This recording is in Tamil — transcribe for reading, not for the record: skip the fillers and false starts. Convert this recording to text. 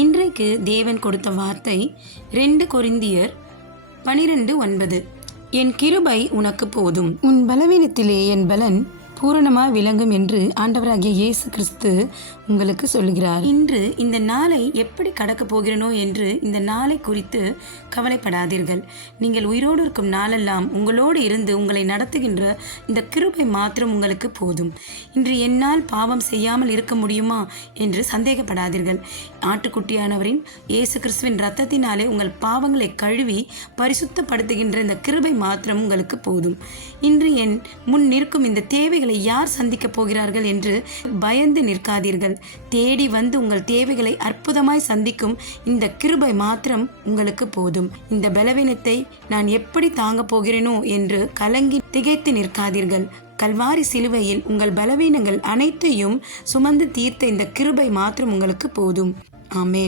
இன்றைக்கு தேவன் கொடுத்த வார்த்தை 2 கொரிந்தியர் 12:9. என் கிருபை உனக்கு போதும், உன் பலவீனத்திலே என் பலன் பூரணமாக விளங்கும் என்று ஆண்டவராகிய இயேசு கிறிஸ்து உங்களுக்கு சொல்லுகிறார். இன்று இந்த நாளை எப்படி கடக்கப் போகிறனோ என்று இந்த நாளை குறித்து கவலைப்படாதீர்கள். நீங்கள் உயிரோடு இருக்கும் நாளெல்லாம் உங்களோடு இருந்து உங்களை நடத்துகின்ற இந்த கிருபை மாத்திரம் உங்களுக்கு போதும். இன்று என்னால் பாவம் செய்யாமல் இருக்க முடியுமா என்று சந்தேகப்படாதீர்கள். ஆட்டுக்குட்டியானவரின் இயேசு கிறிஸ்துவின் இரத்தத்தினாலே உங்கள் பாவங்களை கழுவி பரிசுத்தப்படுத்துகின்ற இந்த கிருபை மாத்திரம் உங்களுக்கு போதும். இன்று என் முன் நிற்கும் இந்த தேவைகளை யார் சந்திக்கப் போகிறார்கள் என்று பயந்து நிற்காதீர்கள். தேடி வந்து உங்கள் தேவைகளை அற்புதமாய் சந்திக்கும் இந்த கிருபை மாத்திரம் உங்களுக்கு போதும். இந்த பலவீனத்தை நான் எப்படி தாங்க போகிறேனோ என்று கலங்கி திகைத்து நிற்காதீர்கள். கல்வாரி சிலுவையில் உங்கள் பலவீனங்கள் அனைத்தையும் சுமந்து தீர்த்த இந்த கிருபை மாத்திரம் உங்களுக்கு போதும். ஆமென்.